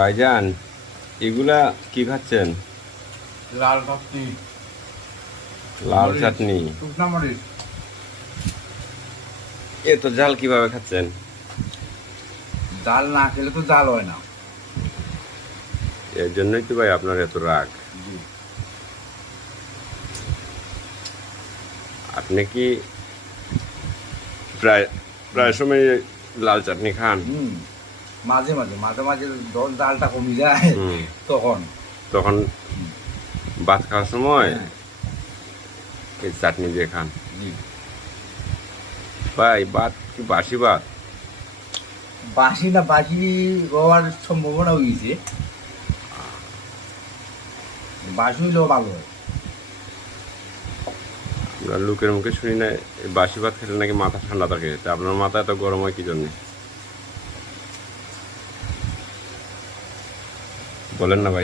ভাইজান, এগুলা কি খাচ্ছেন? লাল চাটনি, লাল মরিচ, চাটনি। শুকনা মরিচ। এত ঝাল কিভাবে খাচ্ছেন? ডাল না খেলে তো ডাল হয় না। এর জন্যই তো ভাই আপনার এত রাগ। জি। আপনি কি প্রায় প্রায় সময় লাল চাটনি খান? হুম। মাঝে মাঝে মাঝে মাঝে যখন ডালটা কমে যায় হুম। তখন। তখন হুম, ভাত খাওয়ার সময় হ্যাঁ, এই চাটনি দিয়ে খান। জি। ভাই, ভাত কি বাসি ভাত? বাসি না, বাসি হওয়ার সম্ভাবনা হয়েছে। বাসি হইলেও ভালো হয়। আমরা লোকের মুখে শুনি না এই বাসি ভাত খেলে নাকি মাথা ঠান্ডা থাকে। তা আপনার মাথা এত গরম হয় কি জন্য? বলেন না ভাই।